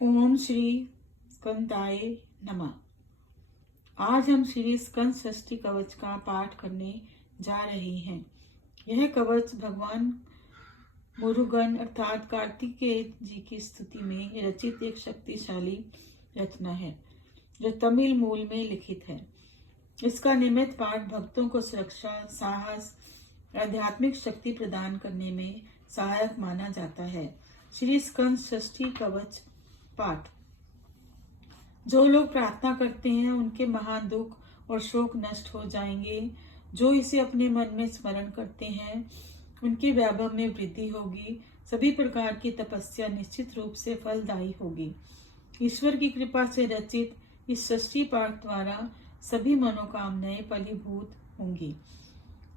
ओम श्री स्कंदाय नमः। आज हम श्री स्कंद षष्ठी कवच का पाठ करने जा रहे हैं। यह कवच भगवान मुरुगन अर्थात कार्तिकेय जी की स्तुति में रचित एक शक्तिशाली रचना है जो तमिल मूल में लिखित है। इसका नियमित पाठ भक्तों को सुरक्षा, साहस, आध्यात्मिक शक्ति प्रदान करने में सहायक माना जाता है। श्री स्कंद षष्ठी कवच पाठ। जो लोग प्रार्थना करते हैं उनके महान दुख और शोक नष्ट हो जाएंगे। जो इसे अपने मन में स्मरण करते हैं उनके वैभव में वृद्धि होगी। सभी प्रकार की तपस्या निश्चित रूप से फलदायी होगी। ईश्वर की कृपा से रचित इस षष्ठी पाठ द्वारा सभी मनोकामनाएं फलीभूत होंगी।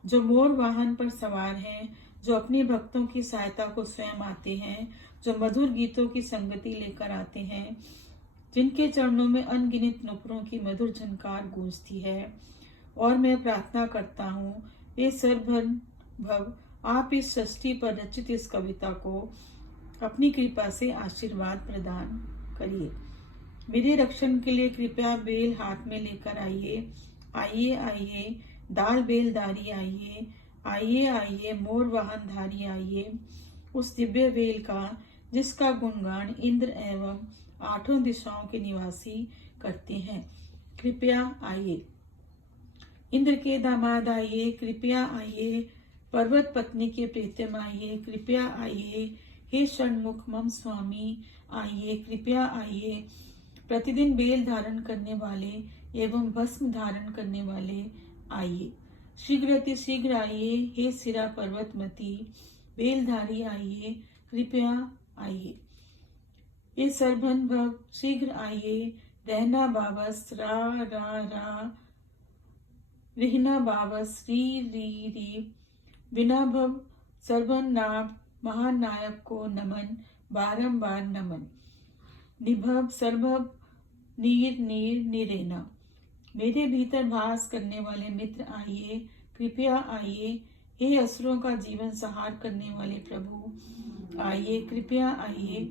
जो मोर वाहन पर सवार हैं, जो अपने भक्तों की सहायता को स्वयं आते हैं, जो मधुर गीतों की संगति लेकर आते हैं, जिनके चरणों में अनगिनत नुपुरों की मधुर झनकार गूंजती है, और मैं प्रार्थना करता हूँ ये सर्वधर्म भव आप इस षष्ठी पर रचित इस कविता को अपनी कृपा से आशीर्वाद प्रदान करिए। मेरे रक्षण के लिए कृपया बेल हाथ में लेकर आइए। आइए आइए दाल बेलदारी आइए, आइए आइए मोर वाहनधारी आइए, उस दिव्य बेल का जिसका गुणगान इंद्र एवं आठों दिशाओं के निवासी करते हैं। कृपया आइए। इंद्र के दामाद आइए, कृपया आइए। पर्वत पत्नी के प्रीतम आइए, कृपया आइए। हे षण्मुख मम स्वामी आइए, कृपया आइए। प्रतिदिन बेल धारण करने वाले एवं भस्म धारण करने वाले आइए। शीघ्र अति शीघ्र आइए। हे सिरा पर्वतमती बेलधारी आइए, कृपया आइए। ये सर्वधन भव शीघ्र आइए। रहना बावस रा रा रा, रिहना बावस री री री। बिना भव सर्वन नाभ महानायक को नमन, बारंबार नमन। निभव सर्वभ नीर नीर निरेना। मेरे भीतर भास करने वाले मित्र आइए, कृपया आइए। हे असुरों का जीवन संहार करने वाले प्रभु आइए, कृपया आइए।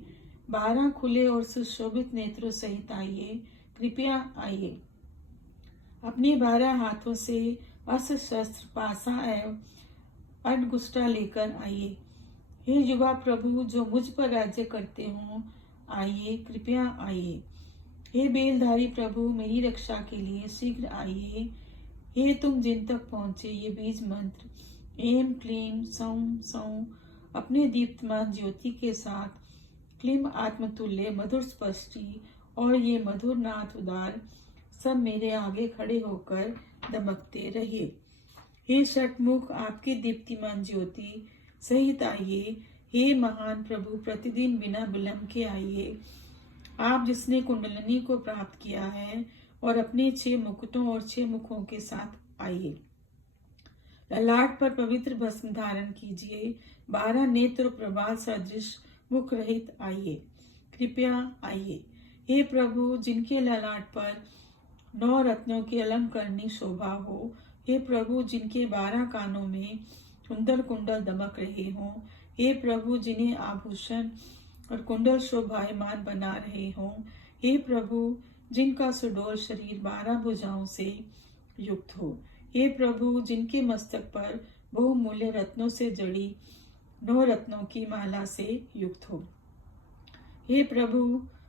12 खुले और सुशोभित नेत्रों सहित आइए, कृपया आइए। अपने 12 हाथों से अस्त्र शस्त्र पासा एवं अडगुष्टा लेकर आइए। हे युवा प्रभु जो मुझ पर राज्य करते हों आइए, कृपया आइए। हे बेलधारी प्रभु मेरी रक्षा के लिए शीघ्र आइए। हे तुम जिन तक पहुंचे ये बीज मंत्र एम क्लीम सौं सौं अपने दीप्तमान ज्योति के साथ क्लीम आत्मतुल्य मधुर स्पष्टि और ये मधुर नाथ उदार सब मेरे आगे खड़े होकर दमकते रहिए। हे षटमुख आपकी दीप्तिमान ज्योति सहित आइए। हे महान प्रभु प्रतिदिन बिना विलंब के आइए। आप जिसने कुंडलिनी को प्राप्त किया है और अपने 6 मुकुटों और 6 मुखों के साथ आइए। ललाट पर पवित्र भस्म धारण कीजिए। 12 नेत्र प्रबाल सदृश मुख रहित आइए, कृपया आइए। हे प्रभु जिनके ललाट पर 9 रत्नों की अलंकरणी शोभा हो, हे प्रभु जिनके 12 कानों में सुंदर कुंडल दमक रहे हों, हे प्रभु जिन्हें आभूषण और कुंडल शोभायमान बना रहे हों, हे प्रभु जिनका सुडोल शरीर 12 भुजाओं से युक्त हो, हे प्रभु जिनके मस्तक पर बहुमूल्य रत्नों से जड़ी 9 रत्नों की माला से युक्त हो, हे प्रभु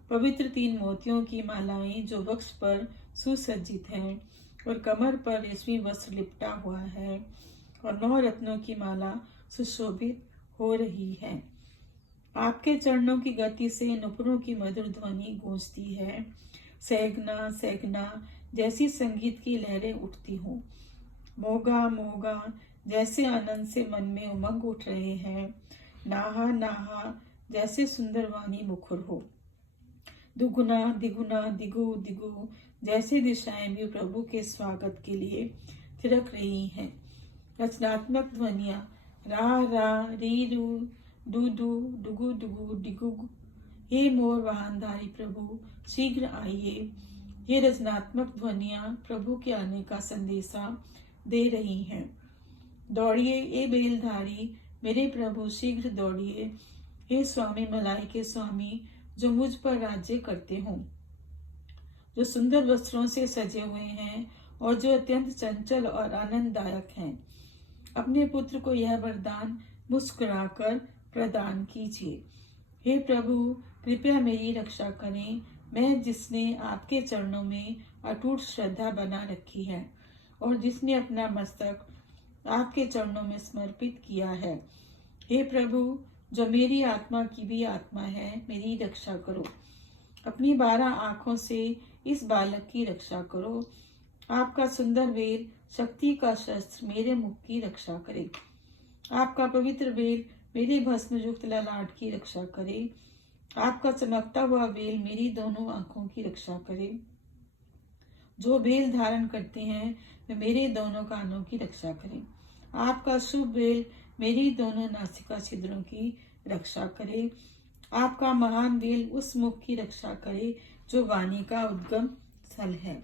पवित्र 3 मोतियों की मालाएं जो वक्ष पर सुसज्जित हैं और कमर पर रेशमी वस्त्र लिपटा हुआ है और 9 रत्नों की माला सुशोभित हो रही है। आपके चरणों की गति से नुपुरों की मधुर ध्वनि गूंजती है। सहगना सहगना जैसी संगीत की लहरें उठती हों। मोगा मोगा जैसे आनंद से मन में उमंग उठ रहे हैं। नाहा नाहा जैसे सुंदर वाणी मुखर हो। दुगुना दिगुना दिगु दिगु जैसे दिशाएं भी प्रभु के स्वागत के लिए थिरक रही हैं। रचनात्मक ध्वनियां रा रा री रू डू डू डुगु डुगु डिगु। हे मोर वाहनधारी प्रभु शीघ्र आइए। ये रचनात्मक ध्वनियां प्रभु के आने का संदेशा दे रही हैं। दौड़िए ए बेलधारी मेरे प्रभु शीघ्र दौड़िए। हे स्वामी मलाई के स्वामी जो मुझ पर राज्य करते हों, जो सुंदर वस्त्रों से सजे हुए हैं और जो अत्यंत चंचल और आनंददायक हैं। अपने पुत्र को यह वरदान मुस्कुराकर प्रदान कीजिए। हे प्रभु, कृपया मेरी रक्षा करें, मैं जिसने आपके चरणों में अटूट श्रद्धा बना रखी है और जिसने अपना मस्तक आपके चरणों में समर्पित किया है। हे प्रभु, जो मेरी आत्मा की भी आत्मा है, मेरी रक्षा करो। अपनी 12 आंखों से इस बालक की रक्षा करो। आपका सुंदर वेल शक्ति का शस्त्र मेरे मुख की रक्षा करे। आपका पवित्र वेल मेरे भस्मयुक्त ललाट की रक्षा करे। आपका चमकता हुआ वेल मेरी दोनों आंखों की रक्षा करे। जो वेल धारण करते हैं वे मेरे दोनों कानों की रक्षा करें। आपका शुभ वेल मेरी दोनों नासिका छिद्रों की रक्षा करे। आपका महान वेल उस मुख की रक्षा करे जो वाणी का उद्गम स्थल है।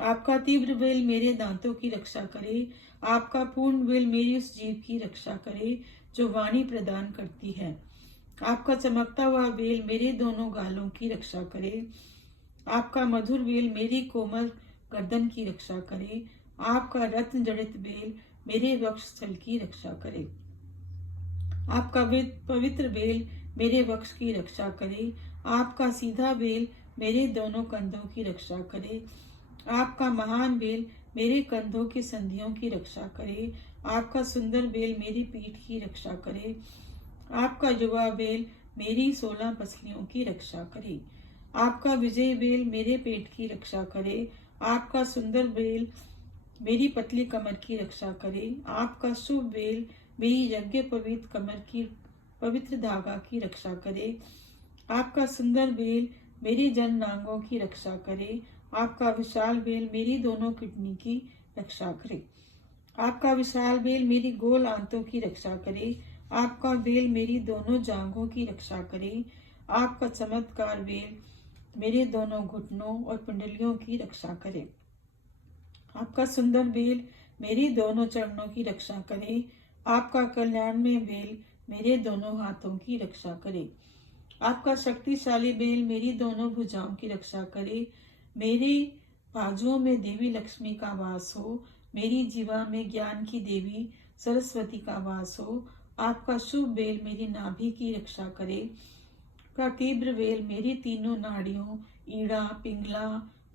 आपका तीव्र वेल मेरे दांतों की रक्षा करे। आपका पूर्ण वेल मेरी उस जीभ की रक्षा करे जो वाणी प्रदान करती है। आपका चमकता हुआ वेल मेरे दोनों गालों की रक्षा करे। आपका मधुर वेल मेरी कोमल गर्दन की रक्षा करे। आपका रत्न जड़ित वेल मेरे वक्ष स्थल की रक्षा करे। आपका पवित्र वेल मेरे वक्ष की रक्षा करे। आपका सीधा वेल मेरे दोनों कंधों की रक्षा करे। आपका महान वेल मेरे कंधों की संधियों की रक्षा करे। आपका सुंदर वेल मेरी पीठ की रक्षा करे। आपका युवा वेल मेरी 16 पसलियों की रक्षा करे। आपका विजय वेल मेरे पेट की रक्षा करे। आपका सुंदर वेल मेरी पतली कमर की रक्षा करे। आपका शुभ वेल मेरी यज्ञ पवित्र कमर की पवित्र धागा की रक्षा करे। आपका सुंदर वेल मेरी जननांगों की रक्षा करे। आपका विशाल वेल मेरी दोनों किडनी की रक्षा करे। आपका विशाल वेल मेरी गोल आंतों की रक्षा करे। आपका वेल मेरी दोनों जांघों की रक्षा करे। आपका चमत्कार वेल मेरे दोनों घुटनों और पिंडलियों की रक्षा करे। आपका सुंदर वेल मेरी दोनों चरणों की रक्षा करे। आपका कल्याण में वेल मेरे दोनों हाथों की रक्षा करे। आपका शक्तिशाली वेल मेरी दोनों भुजाओं की रक्षा करे। मेरे बाजुओं में देवी लक्ष्मी का वास हो। मेरी जीवा में ज्ञान की देवी सरस्वती का वास हो। आपका शुभ वेल मेरी नाभि की रक्षा करे। आपका तीव्र वेल मेरी तीनों नाड़ियों ईड़ा, पिंगला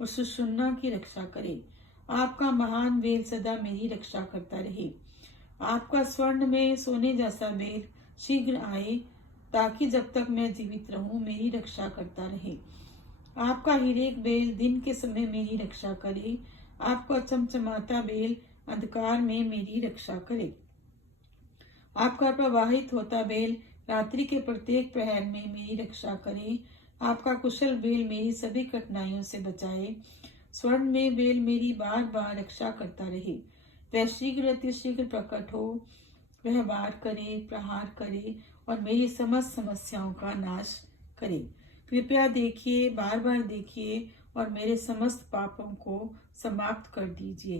और सुषुम्ना की रक्षा करे। आपका महान वेल सदा मेरी रक्षा करता रहे। आपका स्वर्ण में सोने जैसा वेल शीघ्र आए, ताकि जब तक मैं जीवित रहूं मेरी रक्षा करता रहे। आपका हीरेक वेल दिन के समय मेरी रक्षा करे। आपका चमचमाता वेल अंधकार में मेरी रक्षा करे। आपका प्रवाहित होता वेल रात्रि के प्रत्येक प्रहर में मेरी रक्षा करे। आपका कुशल वेल मेरी सभी कठिनाइयों से बचाए। स्वर्ण में वेल मेरी बार बार रक्षा करता रहे। वह शीघ्र अतिशीघ्र प्रकट हो, वह वार करे, प्रहार करे और मेरी समस्त समस्याओं का नाश करे। कृपया देखिए, बार बार देखिए और मेरे समस्त पापों को समाप्त कर दीजिए।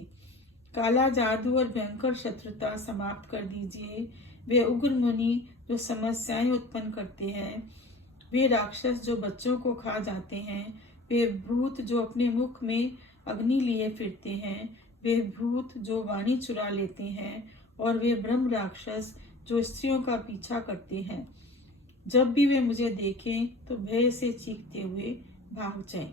काला जादू और भयंकर शत्रुता समाप्त कर दीजिए। वे उग्र मुनि जो समस्याएं उत्पन्न करते हैं, वे राक्षस जो बच्चों को खा जाते हैं, वे भूत जो अपने मुख में अग्नि लिए फिरते हैं, वे भूत जो वाणी चुरा लेते हैं और वे ब्रह्म राक्षस जो स्त्रियों का पीछा करते हैं, जब भी वे मुझे देखें तो भय से चीखते हुए भाग जाएं।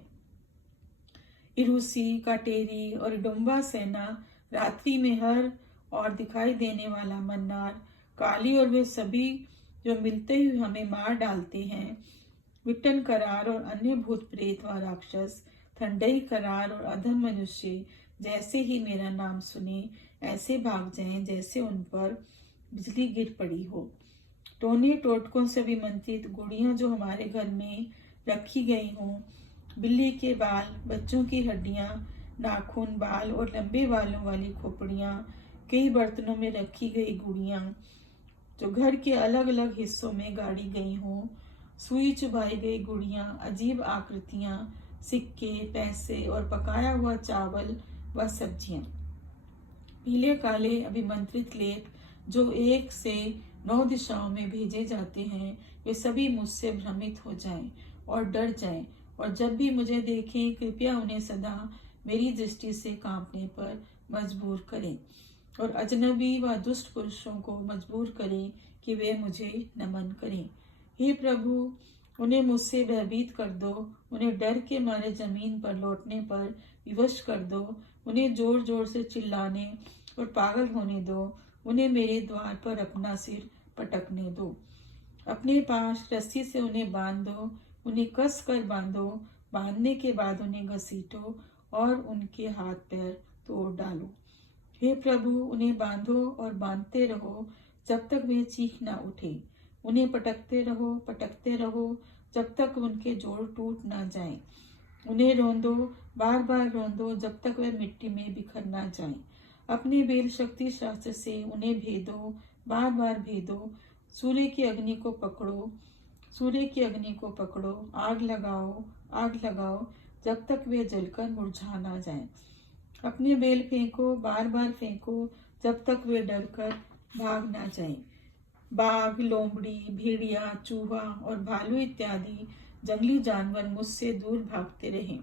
इरूसी, काटेरी और डुम्बा सेना, रात्रि में हर और दिखाई देने वाला मन्नार, काली और वे सभी जो मिलते ही हमें मार डालते हैं, विट्टन करार और अन्य भूत प्रेत व राक्षस, ठंडई करार और अधम मनुष्य जैसे ही मेरा नाम सुने ऐसे भाग जाएं जैसे उन पर बिजली गिर पड़ी हो। टोने टोटकों से अभिमंत्रित गुड़ियां जो हमारे घर में रखी गई हों, बिल्ली के बाल, बच्चों की हड्डियां, नाखून, बाल और लंबे बालों वाली खोपड़ियां, कई बर्तनों में रखी गई गुड़ियां जो घर के अलग अलग हिस्सों में गाड़ी गई हों, सुई चुभाई गई गुड़ियां, अजीब आकृतियां, सिक्के, पैसे और पकाया हुआ चावल व सब्जियां, पीले काले अभिमंत्रित लेप जो 1 से 9 दिशाओं में भेजे जाते हैं, वे सभी मुझसे भ्रमित हो जाएं और डर जाएं, और जब भी मुझे देखें कृपया उन्हें सदा मेरी दृष्टि से कांपने पर मजबूर करें, और अजनबी व दुष्ट पुरुषों को मजबूर करें कि वे मुझे नमन करें। हे प्रभु, उन्हें मुझसे भयभीत कर दो, उन्हें डर के मारे जमीन पर लौटने पर विवश कर दो, उन्हें जोर जोर से चिल्लाने और पागल होने दो, उन्हें मेरे द्वार पर अपना सिर पटकने दो। अपने पास रस्सी से उन्हें बांध दो, उन्हें कस कर बांधो, बांधने के बाद उन्हें घसीटो और उनके हाथ पैर तोड़ डालो। हे प्रभु, उन्हें बांधो और बांधते रहो जब तक वे चीख ना उठे। उन्हें पटकते रहो जब तक उनके जोड़ टूट ना जाएं। उन्हें रौंदो, बार बार रौंदो जब तक वे मिट्टी में बिखर ना जाएं। अपने बेल शक्ति शास्त्र से उन्हें भेदो, बार बार भेदो। सूर्य की अग्नि को पकड़ो, आग लगाओ जब तक वे जलकर मुरझा ना जाएं। अपने बेल फेंको, बार बार फेंको जब तक वे डरकर भाग ना जाएं। बाघ, लोमड़ी, भेड़िया, चूहा और भालू इत्यादि जंगली जानवर मुझसे दूर भागते रहें।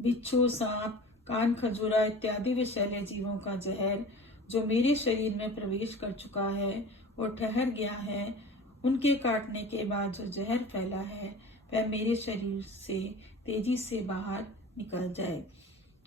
बिच्छू, सांप, कान खजूरा इत्यादि विषैले जीवों का जहर जो मेरे शरीर में प्रवेश कर चुका है और ठहर गया है, उनके काटने के बाद जो जहर फैला है वह मेरे शरीर से तेजी से बाहर निकल जाए।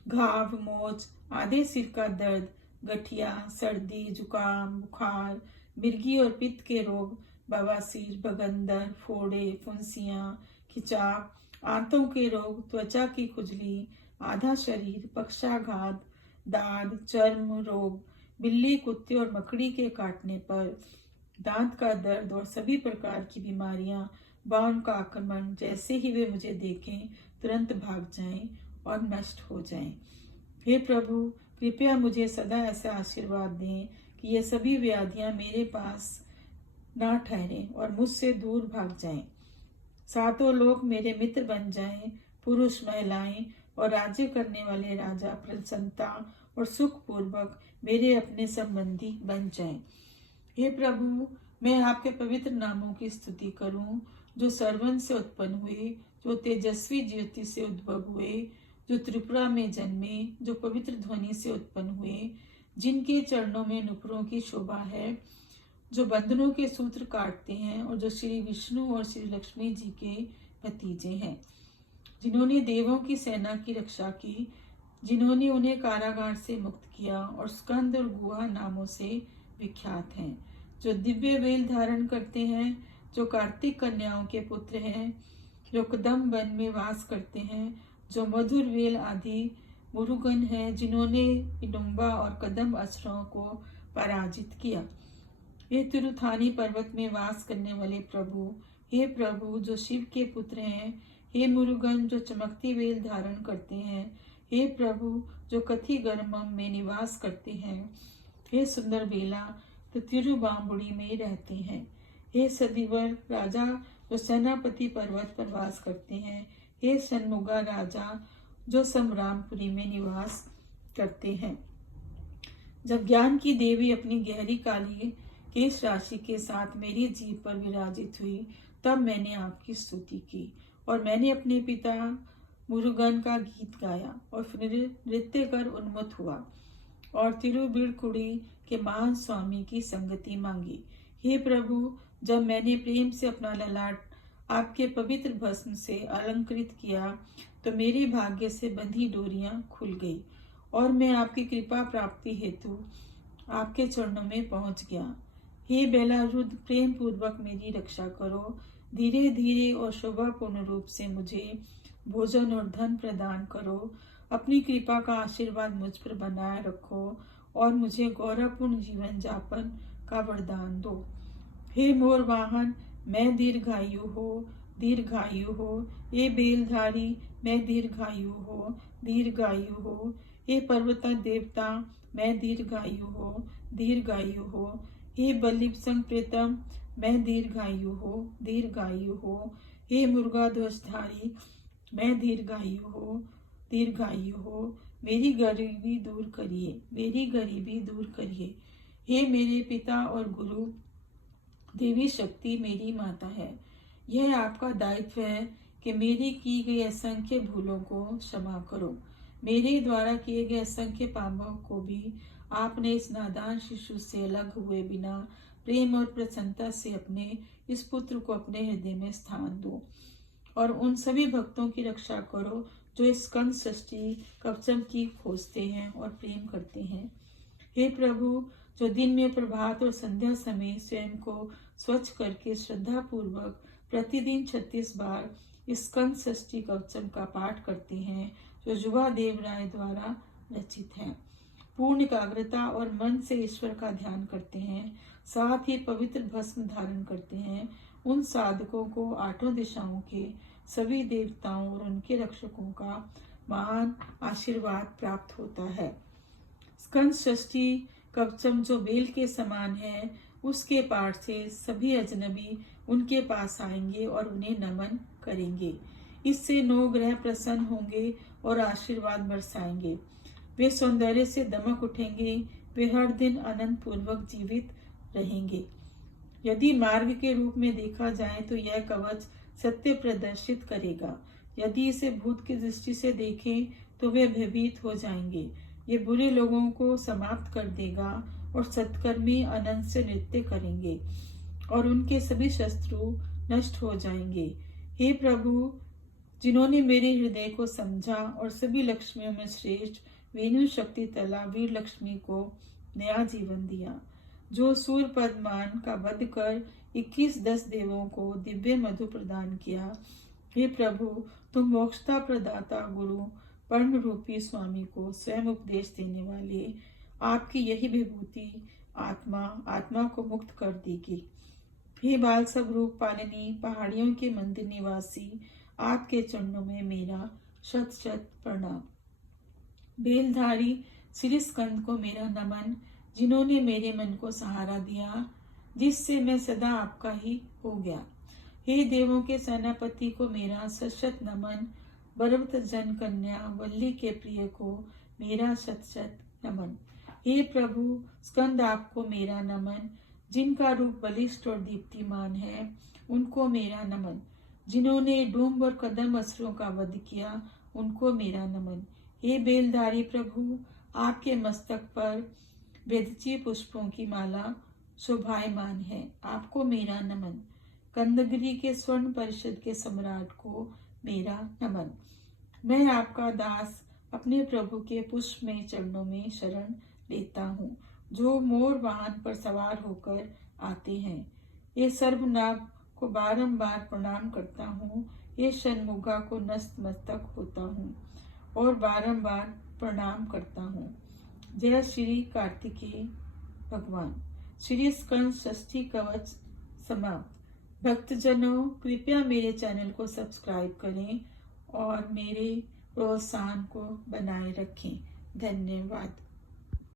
घाव, मोच, आधे सिर का दर्द, गठिया, सर्दी, जुकाम, बुखार, मिर्गी और पित्त के रोग, बवासीर, बगंदर, फोड़े, फुंसियां, खिंचाव, आंतों के रोग, त्वचा की खुजली, आधा शरीर, पक्षाघात, दाद, चर्म रोग, बिल्ली, कुत्ते और मकड़ी के काटने पर, दांत का दर्द और सभी प्रकार की बीमारियां, बाउन का आक्रमण, जैसे ही वे मुझे देखें तुरंत भाग जाएं और नष्ट हो जाएं। हे प्रभु, कृपया मुझे सदा ऐसा आशीर्वाद दें कि ये सभी व्याधियां मेरे पास ना ठहरें और मुझसे दूर भाग जाएं। सातों लोग मेरे मित्र बन जाएं, पुरुष, महिलाएं और राज्य करने वाले राजा प्रसन्नता और सुख पूर्वक मेरे अपने संबंधी बन जाएं। हे प्रभु, मैं आपके पवित्र नामों की स्तुति करूं, जो सरवन से उत्पन्न हुए, जो तेजस्वी ज्योति से उद्भव हुए, जो त्रिपुरा में जन्मे, जो पवित्र ध्वनि से उत्पन्न हुए, जिनके चरणों में नुपुरों की शोभा है, जो बंधनों के सूत्र काटते हैं और जो श्री विष्णु और श्री लक्ष्मी जी के भतीजे हैं, जिन्होंने देवों की सेना की रक्षा की, जिन्होंने उन्हें कारागार से मुक्त किया और स्कंद और गुहा नामों से विख्यात हैं, जो दिव्य वेल धारण करते हैं, जो कार्तिक कन्याओं के पुत्र हैं, जो कदम वन में वास करते हैं, जो मधुर वेल आदि मुरुगन है, जिन्होंने इडुम्बा और कदम असुरों को पराजित किया। हे तिरुथानी पर्वत में वास करने वाले प्रभु, हे प्रभु जो शिव के पुत्र हैं, हे मुरुगन जो चमकती वेल धारण करते हैं, हे प्रभु जो कथी गर्मम में निवास करते हैं, हे सुंदर बेला तो तिरुबांबुड़ी में रहते हैं, हे सदिवर राजा जो सेनापति पर्वत पर वास करते हैं, हे सन्मुगा राजा जो समरामपुरी में निवास करते हैं। जब ज्ञान की देवी अपनी गहरी काली केश राशि के साथ मेरी जीभ पर विराजित हुई, तब मैंने आपकी स्तुति की और मैंने अपने पिता मुरुगन का गीत गाया और फिर नृत्य कर उन्मत्त हुआ और तिरुबिड़कुड़ी के महान स्वामी की संगति मांगी। हे प्रभु, जब मैंने प्रेम से अपना ललाट आपके पवित्र भस्म से अलंकृत किया तो मेरे भाग्य से बंधी डोरियां खुल गई और मैं आपकी कृपा प्राप्ति हेतु आपके चरणों में पहुंच गया। हे बेलारुद्र, प्रेम पूर्वक मेरी रक्षा करो, धीरे धीरे और शोभापूर्ण रूप से मुझे भोजन और धन प्रदान करो, अपनी कृपा का आशीर्वाद मुझ पर बनाए रखो और मुझे गौरवपूर्ण जीवन यापन का वरदान दो। हे मोर वाहन, मैं दीर्घायु हो, हे बेलधारी मैं दीर्घायु हो, हे पर्वता देवता मैं दीर्घायु हो, हे बलिपसंग प्रीतम मैं दीर्घायु हो, हे मुर्गा ध्वजधारी मैं दीर्घायु हो, मेरी गरीबी दूर करिए। हे मेरे पिता और गुरु, देवी शक्ति मेरी माता है, यह आपका दायित्व है कि मेरी की गई असंख्य भूलों को क्षमा करो। मेरे द्वारा किए गए असंख्य पापों को भी आपने इस नादान शिशु से अलग हुए बिना प्रेम और प्रसन्नता से अपने इस पुत्र को अपने हृदय में स्थान दो और उन सभी भक्तों की रक्षा करो जो इस स्कंद षष्ठी कवचम की खोजते हैं और प्रेम करते हैं। हे प्रभु, जो दिन में प्रभात और संध्या समय स्वयं को स्वच्छ करके श्रद्धा पूर्वक प्रतिदिन 36 बार इस स्कंद षष्ठी कवचम का पाठ करते हैं, जो युवा देव राय द्वारा रचित है, पूर्ण एकाग्रता और मन से ईश्वर का ध्यान करते हैं, साथ ही पवित्र भस्म धारण करते हैं, उन साधकों को आठों दिशाओं के सभी देवताओं और उनके रक्षकों का महान आशीर्वाद प्राप्त होता है। स्कंद षष्ठी कवचम जो बेल के समान है, उसके पाठ से सभी अजनबी उनके पास आएंगे और उन्हें नमन करेंगे। इससे 9 ग्रह प्रसन्न होंगे और आशीर्वाद बरसाएंगे। वे सौंदर्य से दमक उठेंगे। वे हर दिन अनंत पूर्वक जीवित रहेंगे। यदि मार्ग के रूप में देखा जाए तो यह कवच सत्य प्रदर्शित करेगा। यदि इसे भूत की दृष्टि से देखें तो वे भयभीत हो जाएंगे। ये बुरे लोगों को समाप्त कर देगा और सत्कर्मी अनंत से नृत्य करेंगे और उनके सभी शत्रु नष्ट हो जाएंगे। हे प्रभु, जिन्होंने मेरे हृदय को समझा और सभी लक्ष्मियों में श्रेष्ठ वेणु शक्ति तला वीर लक्ष्मी को नया जीवन दिया, जो सूर्य पद्मान का वध कर 21 देवों को दिव्य मधु प्रदान किया। हे प्रभु, तुम मोक्षता प्रदाता गुरु पर्ण रूपी स्वामी को स्वयं उपदेश देने वाले, आपकी यही विभूति आत्मा को मुक्त कर देगी। हे बाल स्वरूप पालनी पहाड़ियों के मंदिर निवासी, आपके चरणों में मेरा शत शत प्रणाम। बेलधारी श्री स्कंद को मेरा नमन, जिन्होंने मेरे मन को सहारा दिया, जिससे मैं सदा आपका ही हो गया। हे देवों के सेनापति को मेरा शत नमन। बरवत जन कन्या वल्ली के प्रिय को मेरा शत शत नमन। हे प्रभु, स्कंद आपको मेरा नमन। जिनका रूप बलिष्ठ और दीप्तिमान है, उनको मेरा नमन। जिन्होंने डूम और कदम असुरों का वध किया, उनको मेरा नमन। हे बेलधारी प्रभु, आपके मस्तक पर वेदची पुष्पों की माला शोभायमान है, आपको मेरा नमन। कंदगिरी के स्वर्ण परिषद के सम्राट को मेरा नमन। मैं आपका दास अपने प्रभु के पुष्पमय चरणों में शरण लेता हूँ, जो मोर वाहन पर सवार होकर आते हैं। ये सर्वनाभ को बारंबार प्रणाम करता हूँ। ये षण्मुगा को नतमस्तक होता हूँ और बारंबार प्रणाम करता हूँ। जय श्री कार्तिकेय भगवान। श्री स्कंद षष्ठी कवच समाप्त। भक्तजनों, कृपया मेरे चैनल को सब्सक्राइब करें और मेरे प्रोत्साहन को बनाए रखें। धन्यवाद।